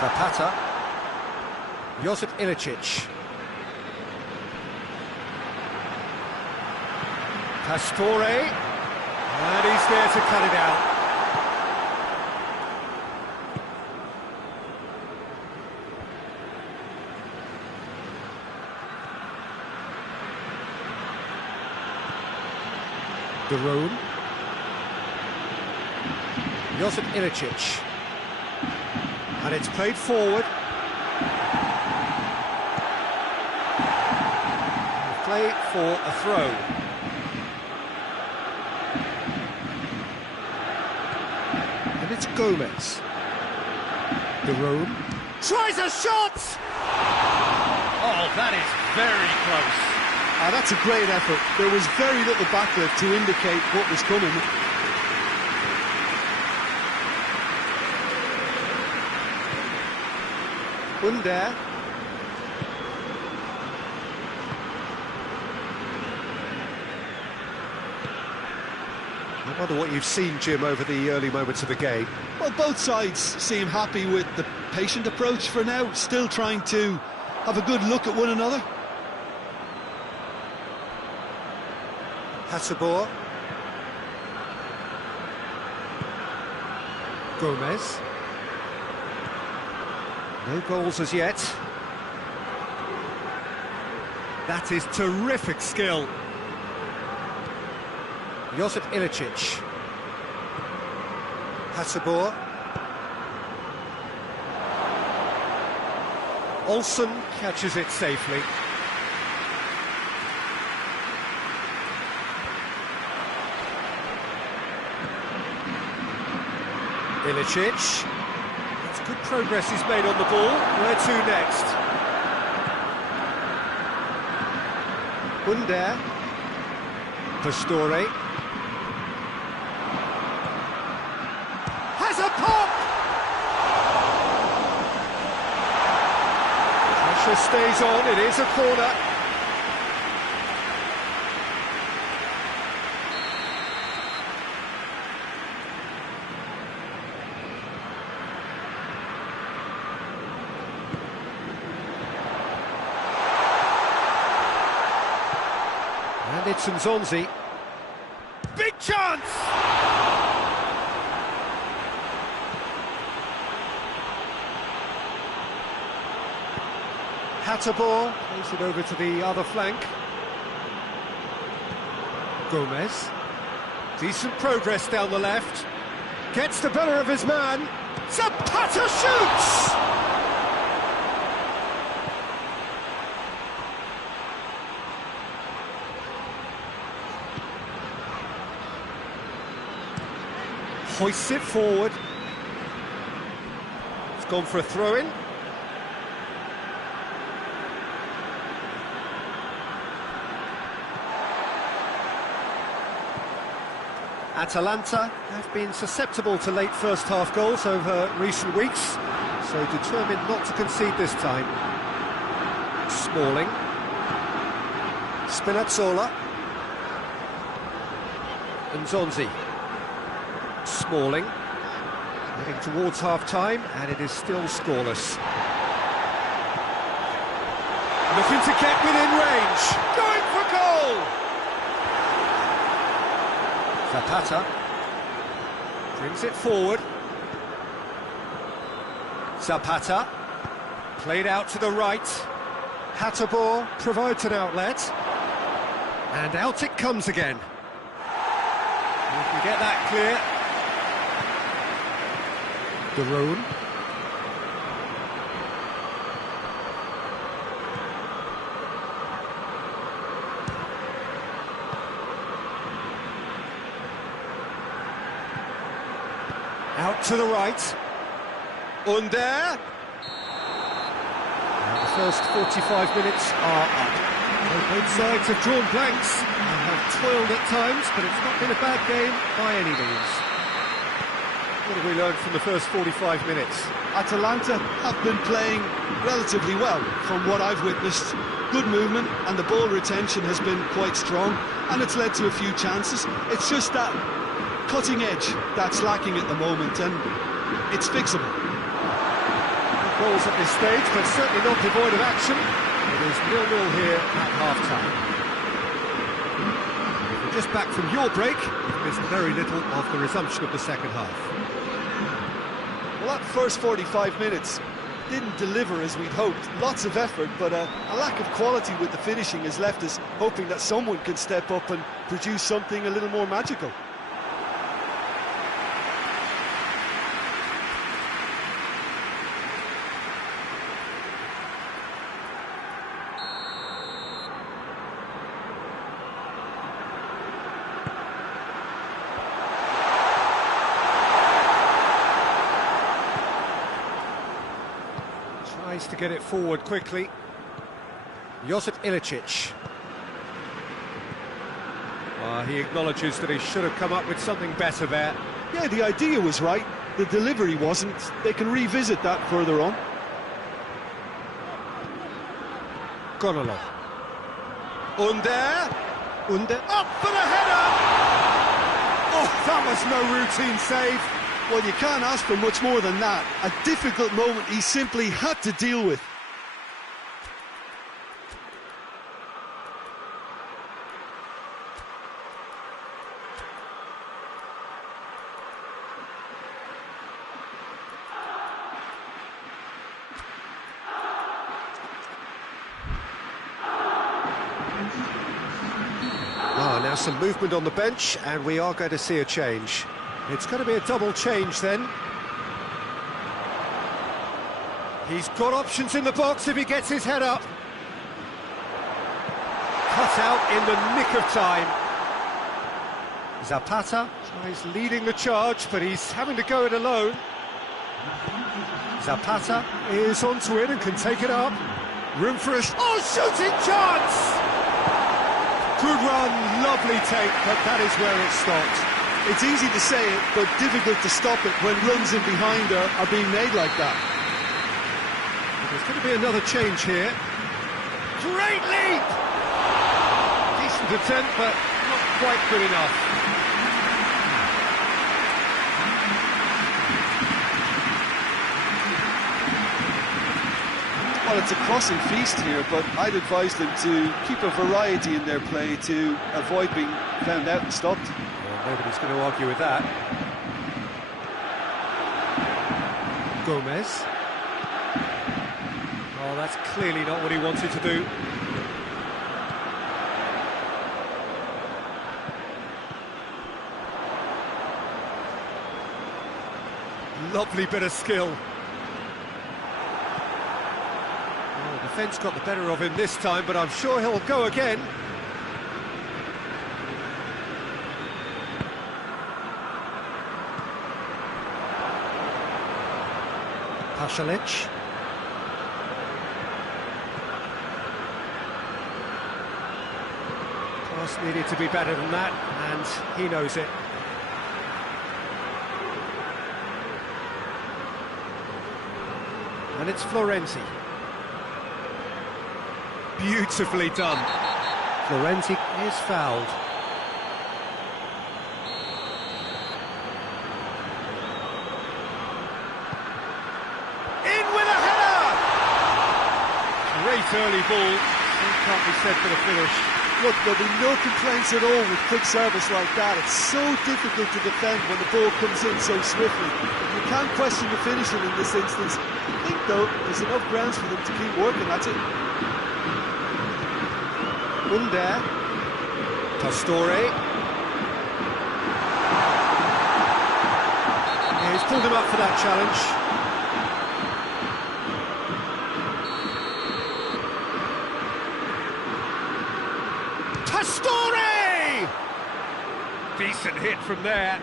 Zapata. Josip Ilicic. Pastore. And he's there to cut it out. De Roon. Josip Ilicic. And it's played forward. Play for a throw. And it's Gomez. De Roon. Tries a shot! Oh, that is very close. That's a great effort. There was very little backlift to indicate what was coming. Under. I wonder what you've seen, Jim, over the early moments of the game. Well, both sides seem happy with the patient approach for now, still trying to have a good look at one another. Hasabor. Gomez. No goals as yet. That is terrific skill. Josip Ilicic. Hasabor. Olsen catches it safely. Ilicic. It's good progress he's made on the ball. Where to next? Under. Pastore. Has a pop! Pressure stays on, it is a corner. And it's Nzonzi. Big chance! Hatterball plays it over to the other flank. Gomez. Decent progress down the left. Gets the better of his man. Zapata shoots! Hoists it forward. It's gone for a throw-in. Atalanta have been susceptible to late first-half goals over recent weeks, so determined not to concede this time. Smalling. Spinazzola. Nzonzi. Smalling. Heading towards half-time, and it is still scoreless. Looking to get within range. Going for goal! Zapata brings it forward. Zapata played out to the right. Hatterball provides an outlet, and out it comes again. We can get that clear. De Roon. Out to the right. Under. And the first 45 minutes are up. Both sides have drawn blanks and have toiled at times, but it's not been a bad game by any means. What have we learned from the first 45 minutes? Atalanta have been playing relatively well from what I've witnessed. Good movement, and the ball retention has been quite strong, and it's led to a few chances. It's just that cutting edge that's lacking at the moment, and it's fixable. Goals at this stage, but certainly not devoid of action. It is 0-0 here at half-time. If you're just back from your break, you've missed very little of the resumption of the second half. Well, that first 45 minutes didn't deliver as we'd hoped. Lots of effort, but a lack of quality with the finishing has left us hoping that someone can step up and produce something a little more magical. Tries to get it forward quickly. Josip Ilicic. He acknowledges that he should have come up with something better there. Yeah, the idea was right, the delivery wasn't. They can revisit that further on. Gonolo. Under. Up for the header! Oh, that was no routine save. Well, you can't ask for much more than that. A difficult moment he simply had to deal with. Now some movement on the bench, and we are going to see a change. It's going to be a double change then. He's got options in the box if he gets his head up. Cut out in the nick of time. Zapata tries leading the charge, but he's having to go it alone. Zapata is onto it and can take it up. Room for a... Oh, shooting chance! Good run, lovely take, but that is where it stopped. It's easy to say it, but difficult to stop it when runs in behind are being made like that. There's going to be another change here. Great leap! Decent attempt, but not quite good enough. Well, it's a crossing feast here, but I'd advise them to keep a variety in their play to avoid being found out and stopped. Well, nobody's going to argue with that. Gomez. Oh, that's clearly not what he wanted to do. Lovely bit of skill. Defence got the better of him this time, but I'm sure he'll go again. Pasalic. Pass needed to be better than that, and he knows it. And it's Florenzi. Beautifully done. Florenzi is fouled. In with a header! Great early ball. Can't be said for the finish. Look, there'll be no complaints at all with quick service like that. It's so difficult to defend when the ball comes in so swiftly. You can't question the finishing in this instance. I think, though, there's enough grounds for them to keep working at it. Under. Pastore. Yeah, he's pulled him up for that challenge. Pastore! Decent hit from there.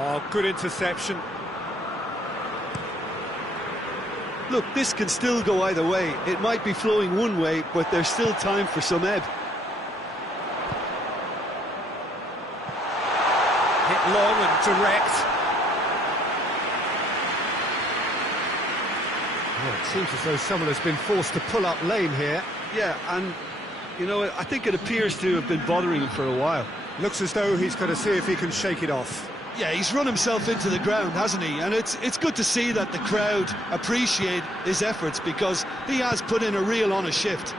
Oh, good interception. Look, this can still go either way. It might be flowing one way, but there's still time for some ebb. Hit long and direct. Oh, it seems as though someone has been forced to pull up lame here. Yeah, and, you know, I think it appears to have been bothering him for a while. Looks as though he's going to see if he can shake it off. Yeah, he's run himself into the ground, hasn't he? And it's good to see that the crowd appreciate his efforts, because he has put in a real honest shift.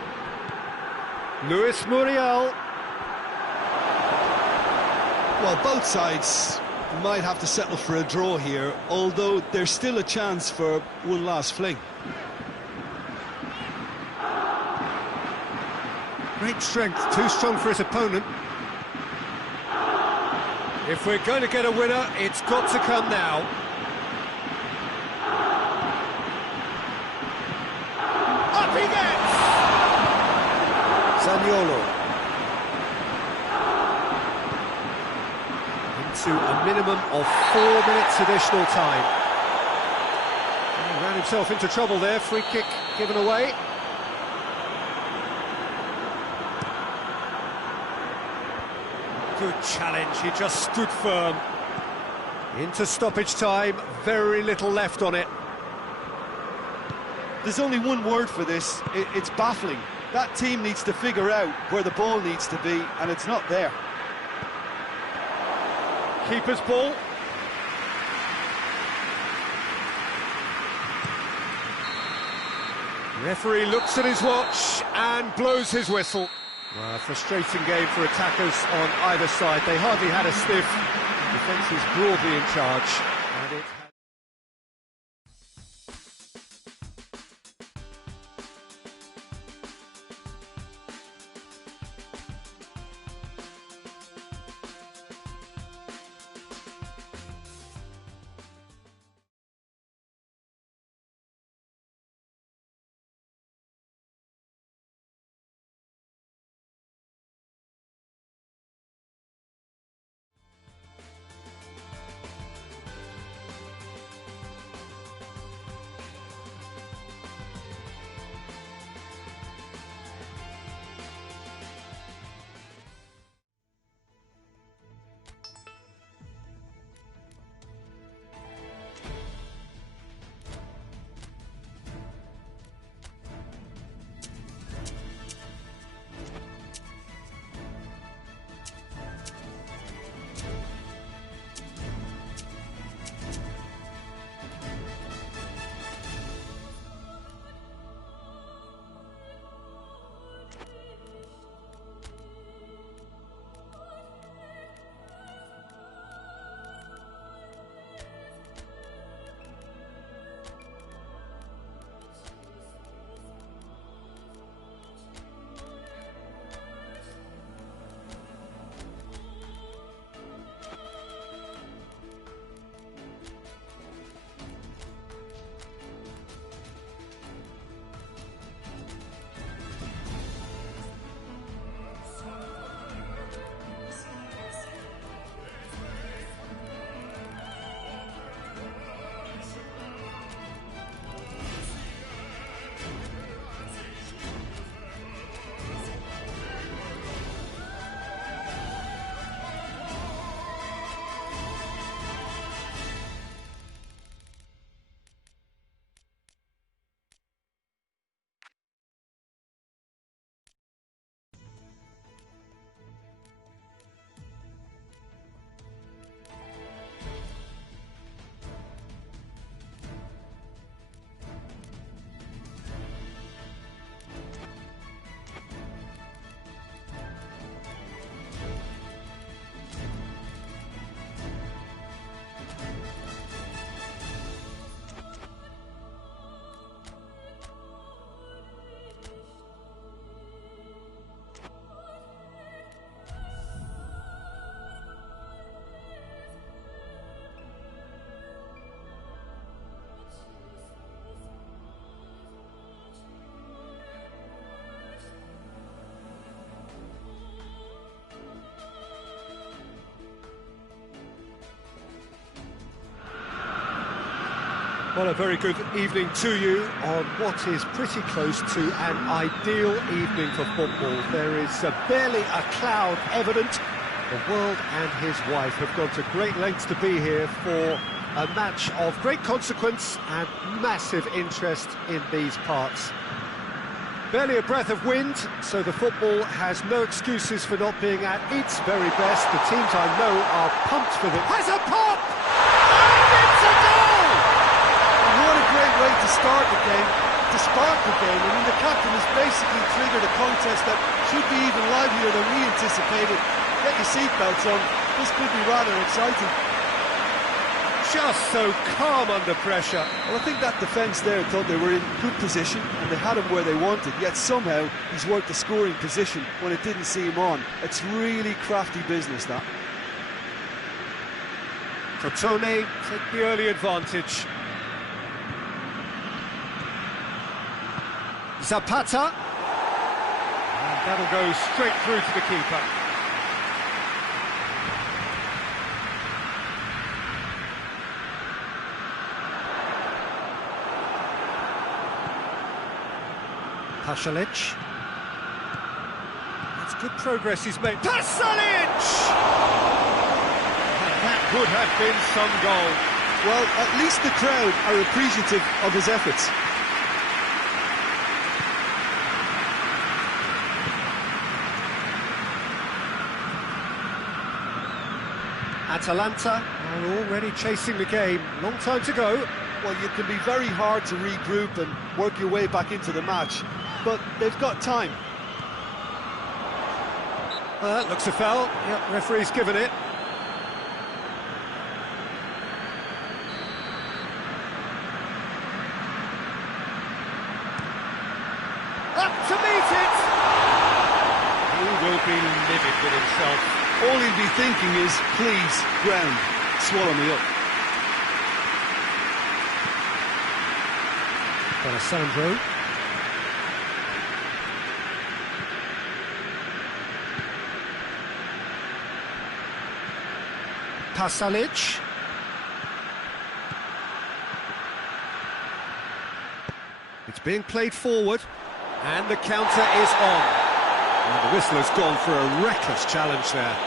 Luis Muriel. Well, both sides might have to settle for a draw here, although there's still a chance for one last fling. Great strength, too strong for his opponent. If we're going to get a winner, it's got to come now. Up he gets! Zaniolo. Into a minimum of 4 minutes additional time. He ran himself into trouble there, free kick given away. Good challenge, he just stood firm. Into stoppage time, very little left on it. There's only one word for this, it's baffling. That team needs to figure out where the ball needs to be, and it's not there. Keeper's ball. Referee looks at his watch and blows his whistle. Well, a frustrating game for attackers on either side. They hardly had a sniff. Defence is broadly in charge. And it Well, a very good evening to you on what is pretty close to an ideal evening for football. There is barely a cloud evident. The world and his wife have gone to great lengths to be here for A match of great consequence and massive interest in these parts. Barely a breath of wind, so the football has no excuses for not being at its very best. The teams I know are pumped for this. Has a pop! And it's a goal! What a great way to start the game, to spark the game. I mean, the captain has basically triggered a contest that should be even livelier than we anticipated. Get your seatbelts on, this could be rather exciting. Just so calm under pressure. Well, I think that defence there thought they were in good position and they had him where they wanted, yet somehow he's worked the scoring position when it didn't see him on. It's really crafty business, that. Crotone take the early advantage. Zapata. And that'll go straight through to the keeper. Pasalic. That's good progress he's made. Pasalic! That would have been some goal. Well, at least the crowd are appreciative of his efforts. Atalanta are already chasing the game. Long time to go. Well, you can be very hard to regroup and work your way back into the match, but they've got time. That looks a foul. Yep, referee's given it. Up to meet it! He will be livid with himself. All he'll be thinking is, please, ground, swallow me up. Alessandro. Pasalic. It's being played forward, and the counter is on. And the whistler's gone for a reckless challenge there.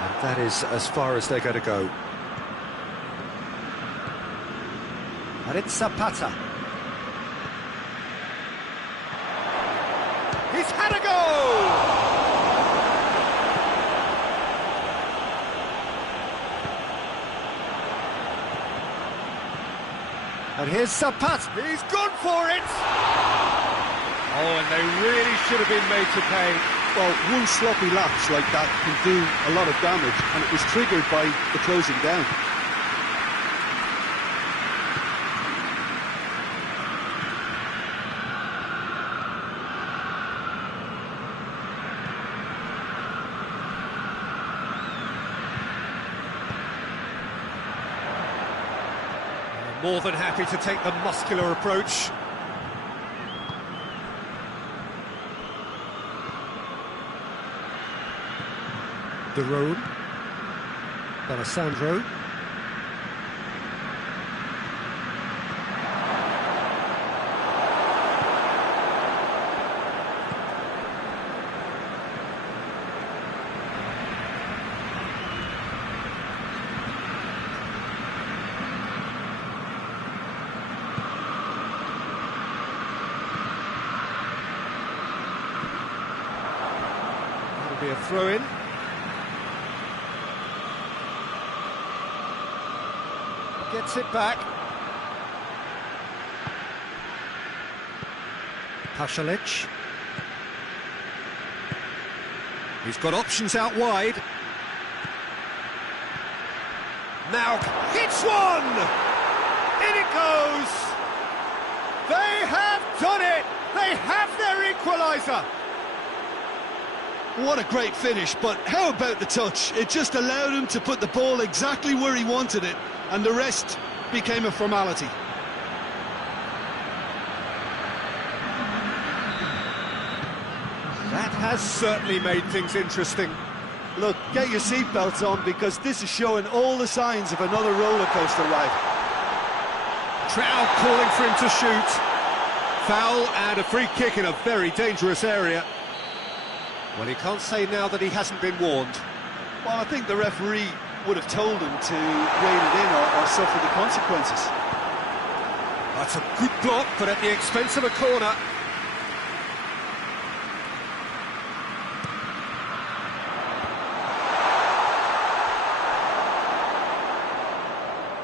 And that is as far as they're going to go. And it's Zapata. He's had a go! And here's Zapata. He's gone for it! Oh, and they really should have been made to pay. Well, one sloppy lapse like that can do a lot of damage, and it was triggered by the closing down. More than happy to take the muscular approach. De Roon. Alessandro. That'll be a throw-in. Gets it back. Pasalic. He's got options out wide. Now hits one! In it goes! They have done it! They have their equaliser! What a great finish, but how about the touch? It just allowed him to put the ball exactly where he wanted it, and the rest became a formality. That has certainly made things interesting. Look, get your seatbelts on, because this is showing all the signs of another roller coaster ride. Trout calling for him to shoot. Foul and a free kick in a very dangerous area. Well, he can't say now that he hasn't been warned. Well, I think the referee would have told him to rein it in or suffer the consequences. That's a good block, but at the expense of a corner.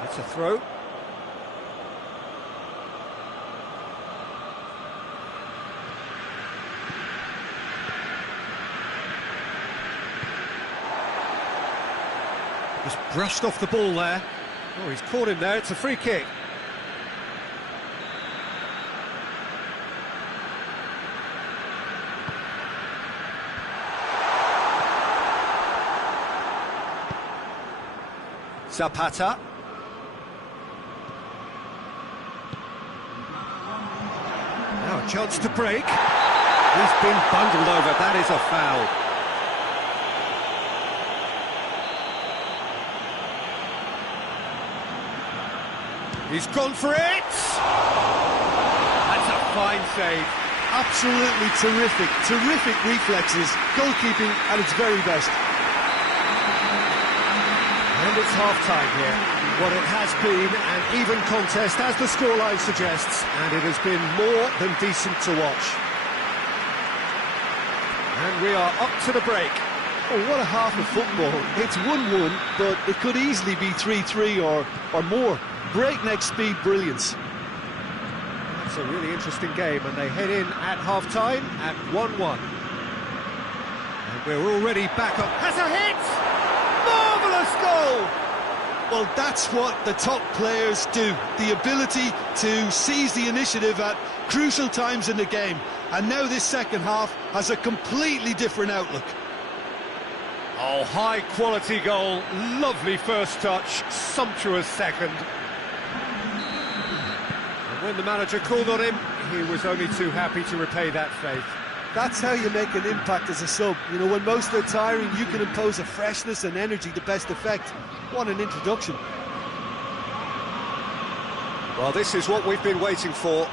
It's a throw. Just brushed off the ball there. Oh, he's caught him there. It's a free kick. Zapata. Now a chance to break. He's been bundled over. That is a foul. He's gone for it! That's a fine save. Absolutely terrific, terrific reflexes, goalkeeping at its very best. And it's half-time here. What it has been an even contest, as the scoreline suggests, and it has been more than decent to watch. And we are up to the break. Oh, what a half of football. It's 1-1, but it could easily be 3-3 or more. Breakneck speed brilliance. That's a really interesting game, and they head in at half-time at 1-1. And we're already back up. Has a hit! Marvellous goal! Well, that's what the top players do. The ability to seize the initiative at crucial times in the game. And now this second half has a completely different outlook. Oh, high-quality goal. Lovely first touch. Sumptuous second. When the manager called on him, he was only too happy to repay that faith. That's how you make an impact as a sub. You know, when most are tiring, you can impose a freshness and energy to best effect. What an introduction. Well, this is what we've been waiting for.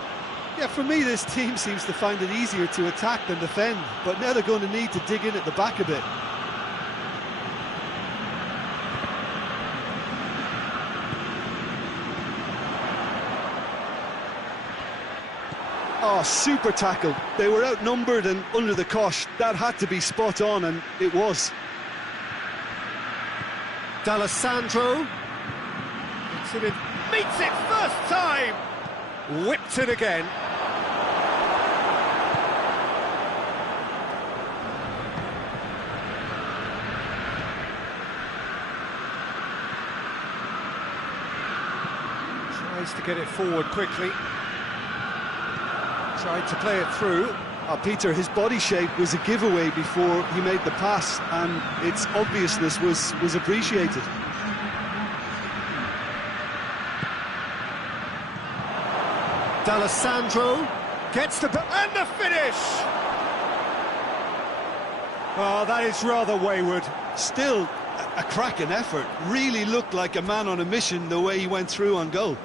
Yeah, for me, this team seems to find it easier to attack than defend, but now they're going to need to dig in at the back a bit. Oh, super tackle. They were outnumbered and under the cosh. That had to be spot on, and it was. D'Alessandro meets it first time. Whipped it again. Tries to get it forward quickly. Tried to play it through. Peter, his body shape was a giveaway before he made the pass, and its obviousness was appreciated. D'Alessandro gets the... and the finish! Oh, that is rather wayward. Still, a cracking effort. Really looked like a man on a mission the way he went through on goal.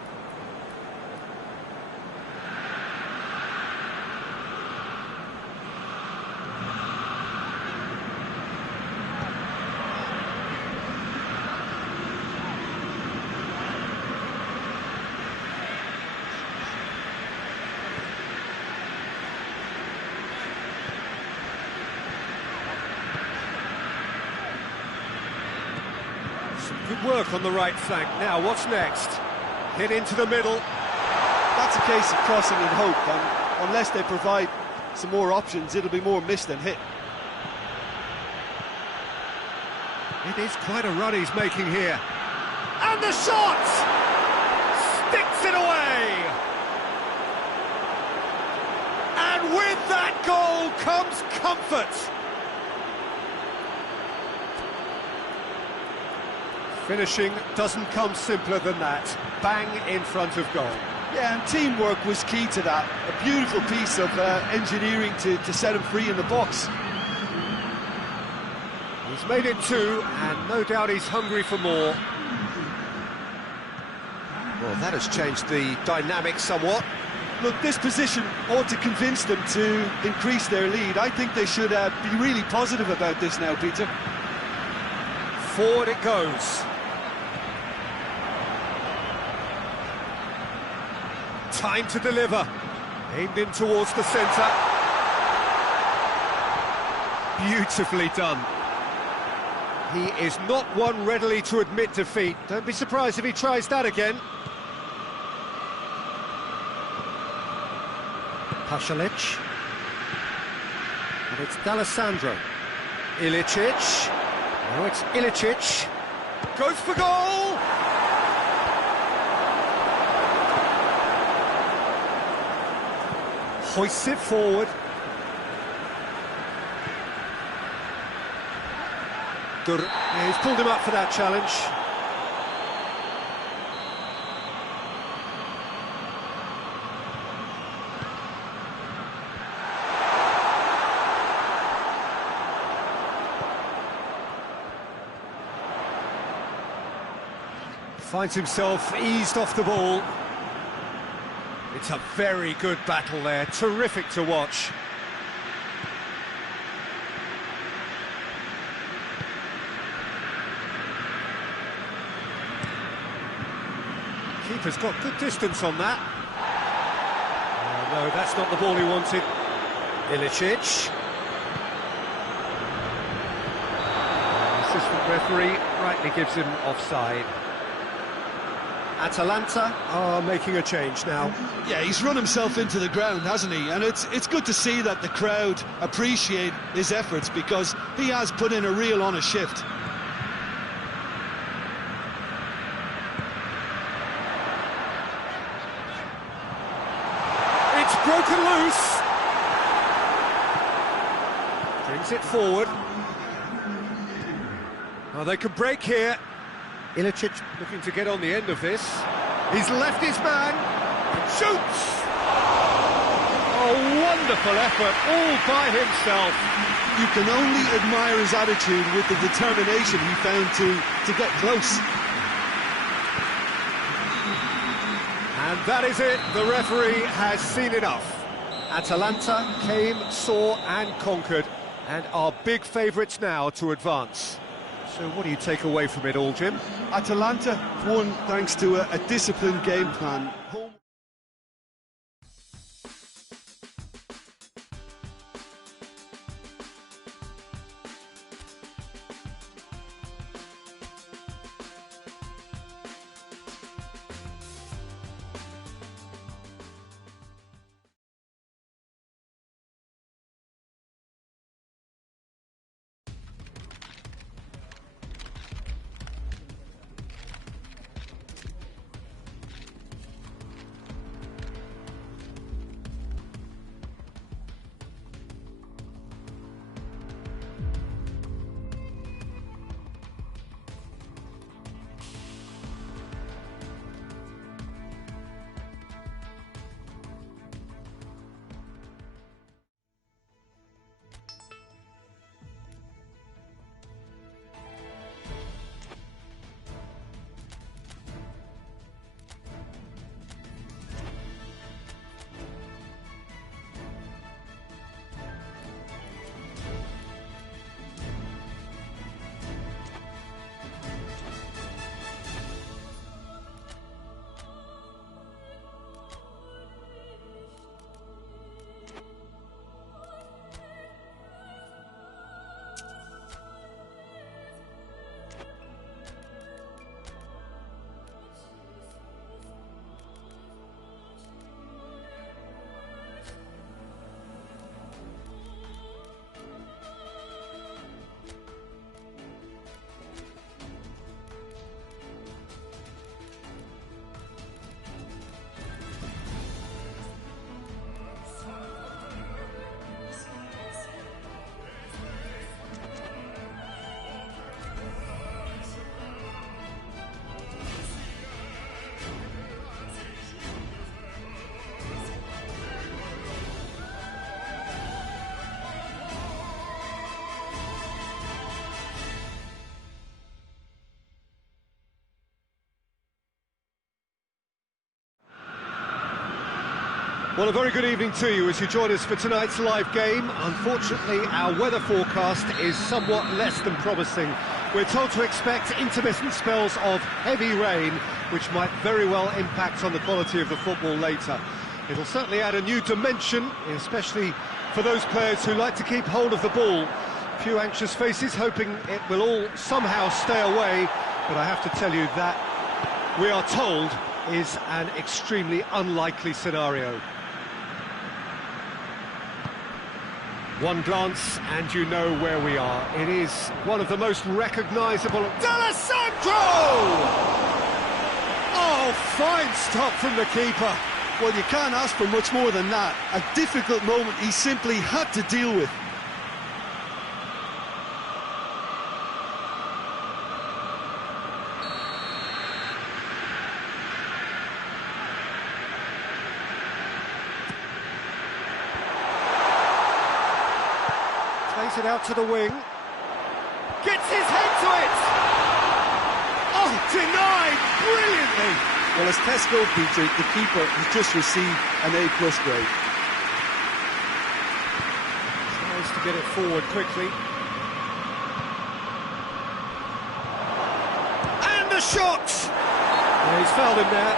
Good work on the right flank. Now, what's next? Hit into the middle. That's a case of crossing in hope, and unless they provide some more options, it'll be more miss than hit. It is quite a run he's making here. And the shot! Sticks it away! And with that goal comes comfort. Finishing doesn't come simpler than that. Bang in front of goal. Yeah, and teamwork was key to that. A beautiful piece of engineering to set him free in the box. He's made it two, and no doubt he's hungry for more. Well, that has changed the dynamic somewhat. Look, this position ought to convince them to increase their lead. I think they should be really positive about this now, Peter. Forward it goes. Time to deliver. Aimed in towards the centre. Beautifully done. He is not one readily to admit defeat. Don't be surprised if he tries that again. Pasalic. And it's D'Alessandro. Ilicic. Now it's Ilicic. Goes for goal! Hoists it forward. Yeah, he's pulled him up for that challenge. Finds himself eased off the ball. It's a very good battle there, terrific to watch. Keeper's got good distance on that. No, that's not the ball he wanted. Ilicic. The assistant referee rightly gives him offside. Atalanta are making a change now. Yeah, he's run himself into the ground, hasn't he? And it's good to see that the crowd appreciate his efforts, because he has put in a real honest shift. It's broken loose. Brings it forward. Oh, they could break here. Ilicic looking to get on the end of this. He's left his man and shoots! Oh, wonderful effort, all by himself. You can only admire his attitude with the determination he found to get close. And that is it, the referee has seen enough. Atalanta came, saw and conquered, and are big favourites now to advance. So what do you take away from it all, Jim? Atalanta won thanks to a disciplined game plan. Well, a very good evening to you as you join us for tonight's live game. Unfortunately, our weather forecast is somewhat less than promising. We're told to expect intermittent spells of heavy rain, which might very well impact on the quality of the football later. It'll certainly add a new dimension, especially for those players who like to keep hold of the ball. A few anxious faces hoping it will all somehow stay away, but I have to tell you that we are told is an extremely unlikely scenario. One glance and you know where we are. It is one of the most recognisable... D'Alessandro! Oh, fine stop from the keeper. Well, you can't ask for much more than that. A difficult moment he simply had to deal with. Plays it out to the wing. Gets his head to it! Oh, denied brilliantly! Well, as Tesco, Peter, the keeper has just received an A+ grade. Tries to get it forward quickly. And the shot! Yeah, he's fouled him there.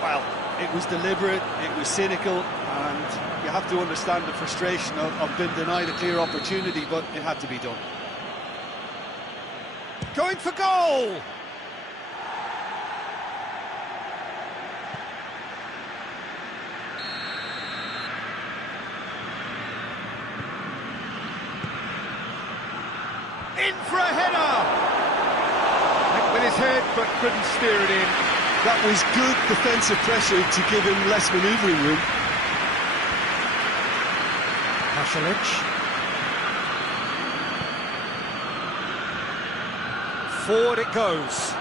Well, it was deliberate, it was cynical, and you have to understand the frustration of being denied a clear opportunity, but it had to be done. Going for goal! In for a header! Went with his head, but couldn't steer it in. That was good defensive pressure to give him less manoeuvring room. Forward it goes.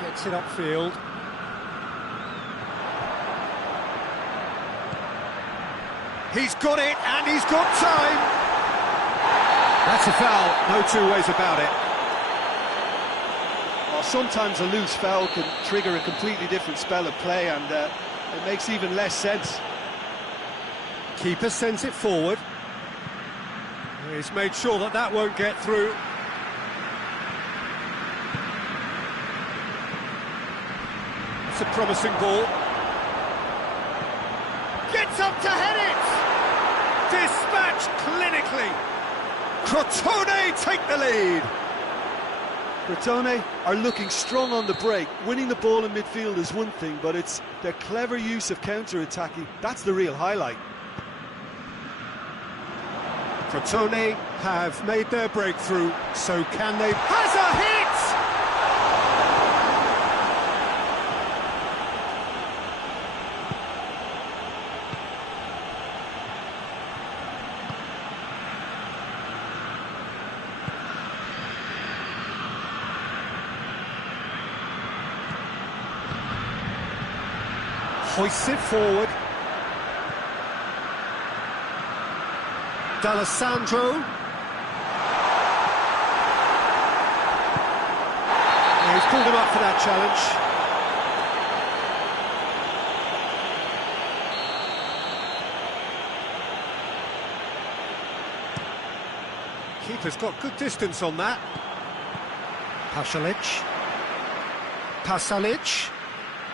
Gets it upfield. He's got it, and he's got time. That's a foul, no two ways about it. Well, sometimes a loose foul can trigger a completely different spell of play, and it makes even less sense. Keeper sends it forward. He's made sure that that won't get through. It's a promising ball. Gets up to head it! Dispatched clinically. Crotone take the lead. Crotone are looking strong on the break. Winning the ball in midfield is one thing, but it's their clever use of counter-attacking. That's the real highlight. Crotone have made their breakthrough, so can they... Has a hit! Hoists it forward. D'Alessandro. Yeah, he's pulled him up for that challenge. Keeper's got good distance on that. Pasalic.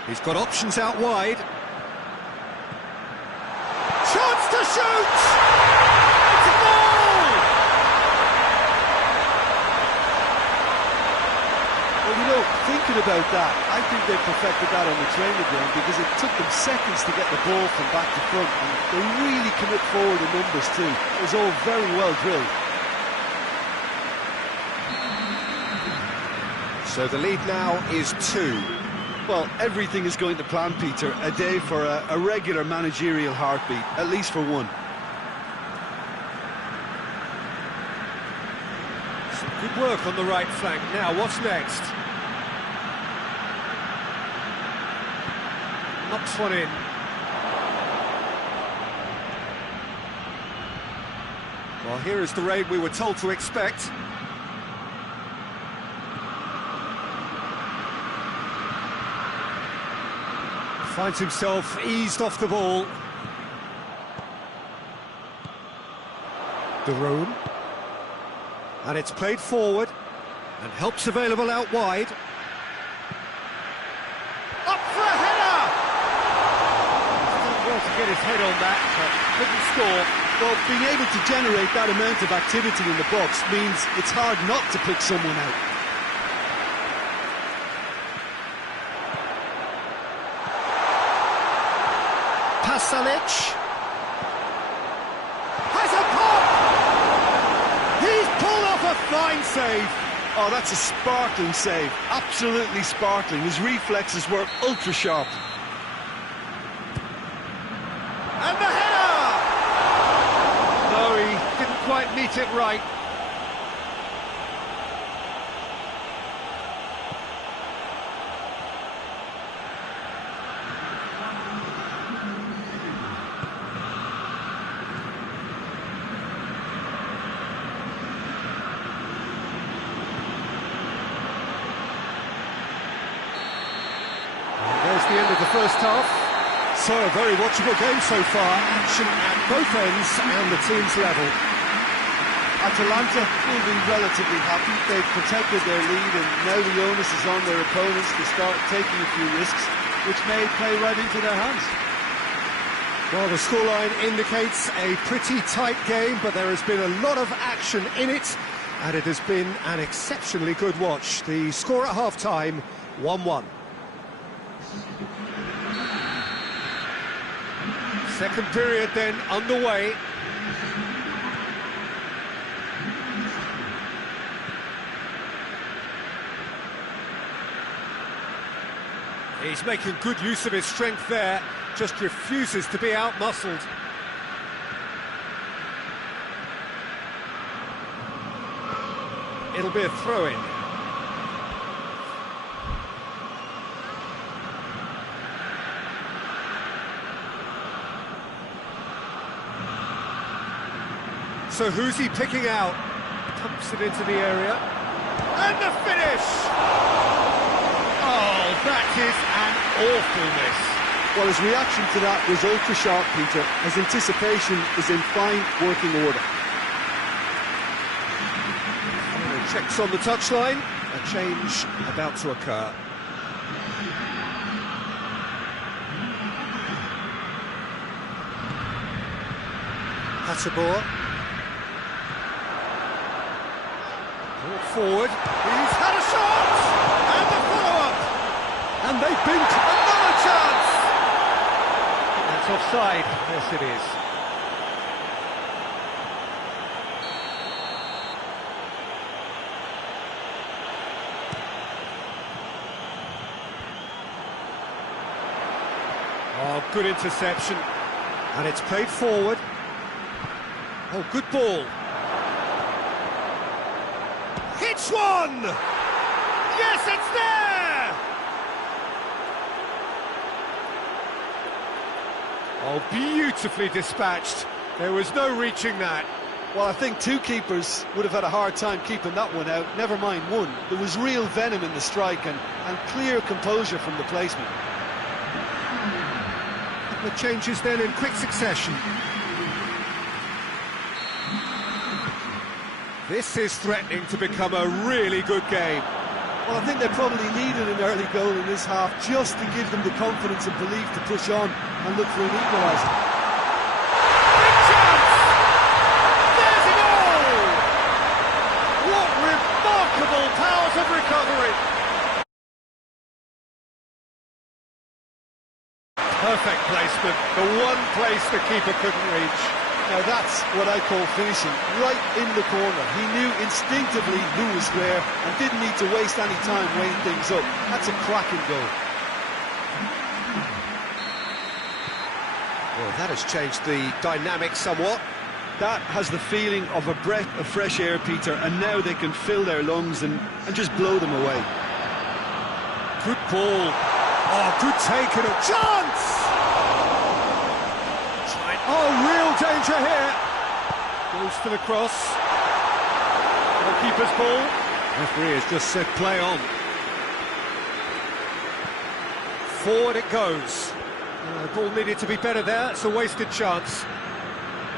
He's got options out wide. Chance to shoot! It's a goal! Well, you know, thinking about that, I think they perfected that on the training ground because it took them seconds to get the ball from back to front, and they really commit forward in numbers too. It was all very well drilled. So the lead now is 2. Well, everything is going to plan, Peter. A day for a regular managerial heartbeat, at least for one. Some good work on the right flank. Now, what's next? Knocks one in. Well, here is the raid we were told to expect. Finds himself eased off the ball. De Roon. And it's played forward. And help's available out wide. Up for a header! Well to get his head on that, but couldn't score. Well, being able to generate that amount of activity in the box means it's hard not to pick someone out. Pasalic has a pop! He's pulled off a fine save. Oh, that's a sparkling save. Absolutely sparkling. His reflexes were ultra sharp. And the header! No, he didn't quite meet it right. There's the end of the first half. So, a very watchable game so far. Action at both ends and the team's level. Atalanta will be relatively happy. They've protected their lead and now the onus is on their opponents to start taking a few risks, which may play right into their hands. Well, the scoreline indicates a pretty tight game, but there has been a lot of action in it, and it has been an exceptionally good watch. The score at half-time, 1-1. Second period then underway. He's making good use of his strength there, just refuses to be out-muscled. It'll be a throw-in. So who's he picking out? Pumps it into the area. And the finish! Oh, that is an awful miss. Well, his reaction to that was ultra sharp, Peter. His anticipation is in fine working order. Checks on the touchline. A change about to occur. Hattabor. Forward, he's had a shot! And the follow-up! And they've been another chance! That's offside, yes it is. Oh, good interception. And it's played forward. Oh, good ball. Hits one! Yes, it's there! Oh, beautifully dispatched. There was no reaching that. Well, I think two keepers would have had a hard time keeping that one out, never mind one. There was real venom in the strike and clear composure from the placement. The changes then in quick succession. This is threatening to become a really good game. Well, I think they probably needed an early goal in this half just to give them the confidence and belief to push on and look for an equaliser. Big chance! There's a goal! What remarkable powers of recovery! Perfect placement, the one place the keeper couldn't reach. Now that's what I call finishing, right in the corner. He knew instinctively who was where and didn't need to waste any time weighing things up. That's a cracking goal. Well, that has changed the dynamic somewhat. That has the feeling of a breath of fresh air, Peter, and now they can fill their lungs and just blow them away. Good ball. Oh, good take and a chance! Oh, real danger here. Goes for the cross. Goalkeeper's ball. Referee has just said play on. Forward it goes. Ball needed to be better there, it's a wasted chance.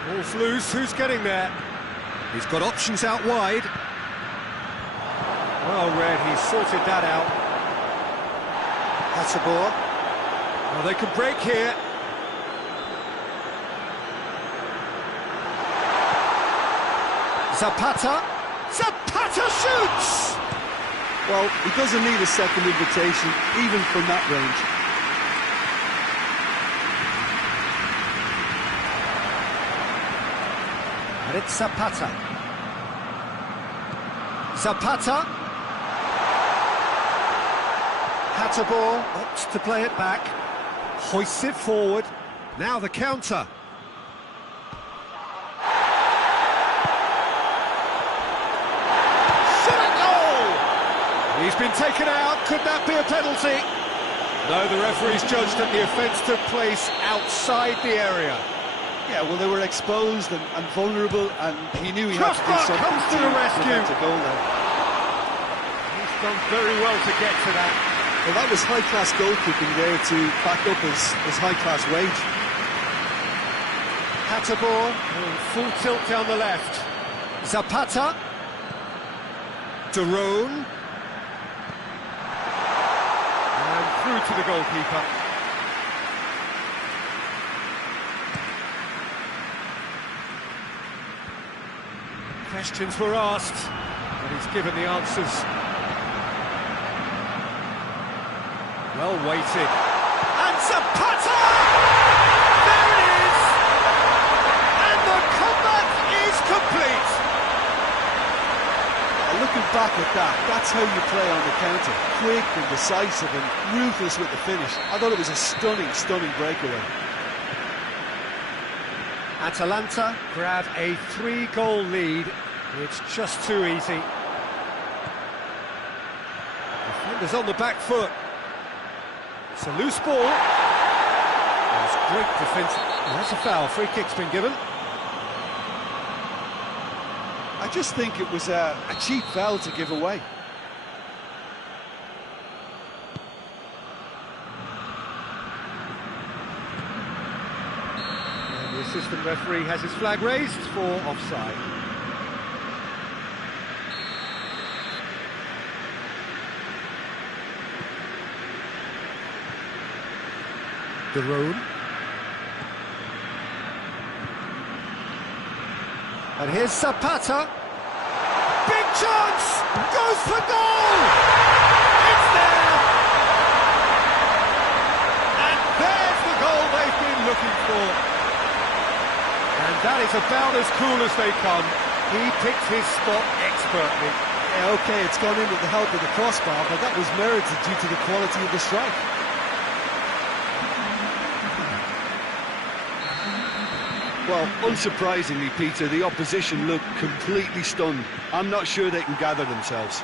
Ball's loose, who's getting there? He's got options out wide. Well read, he's sorted that out. That's a ball. Well, they can break here. Zapata shoots! Well, he doesn't need a second invitation, even from that range. And it's Zapata. Had a ball, opts to play it back. Hoists it forward. Now the counter. He's been taken out, could that be a penalty? No, the referee's judged that the offence took place outside the area. Yeah, well, they were exposed and vulnerable, and he knew he had to do something comes to the rescue. To goal there. He's done very well to get to that. Well, that was high-class goalkeeping there to back up his high-class wage. Had a ball, full tilt down the left. Zapata. Derone. Through to the goalkeeper. Questions were asked, but he's given the answers. Well weighted. And Zapata! There it is! And the comeback is complete! Looking back at that, that's how you play on the counter. Quick and decisive and ruthless with the finish. I thought it was a stunning breakaway. Atalanta grab a 3-goal lead. It's just too easy. Defender's on the back foot. It's a loose ball. There's great defence. That's a foul. Free kick's been given. I just think it was a cheap foul to give away. And the assistant referee has his flag raised for offside. Derone. And here's Zapata. Big chance! Goes for goal! It's there! And there's the goal they've been looking for. And that is about as cool as they come. He picked his spot expertly. Yeah, OK, it's gone in with the help of the crossbar, but that was merited due to the quality of the strike. Well, unsurprisingly, Peter, the opposition looked completely stunned. I'm not sure they can gather themselves.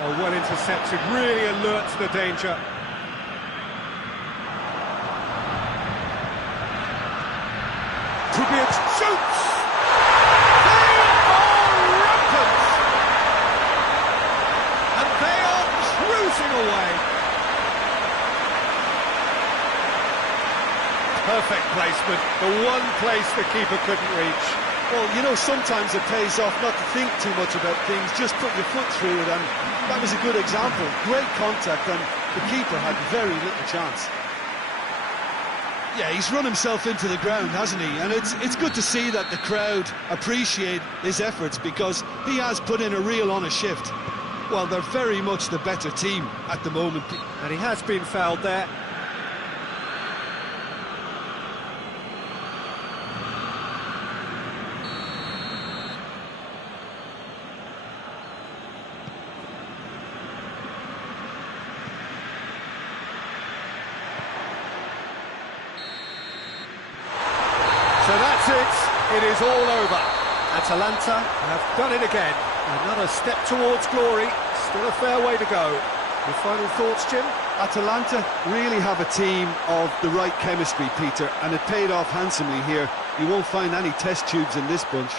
Oh, well intercepted, really alert to the danger. Kubic shoots! They are rampant! And they are cruising away. Perfect placement, the one place the keeper couldn't reach. Well, you know, sometimes it pays off not to think too much about things, just put your foot through it, and that was a good example. Great contact, and the keeper had very little chance. Yeah, he's run himself into the ground, hasn't he? And it's good to see that the crowd appreciate his efforts, because he has put in a real honest shift. Well, they're very much the better team at the moment. And he has been fouled there. So that's it. It is all over. Atalanta have done it again. Another step towards glory. Still a fair way to go. Your final thoughts, Jim? Atalanta really have a team of the right chemistry, Peter, and it paid off handsomely here. You won't find any test tubes in this bunch.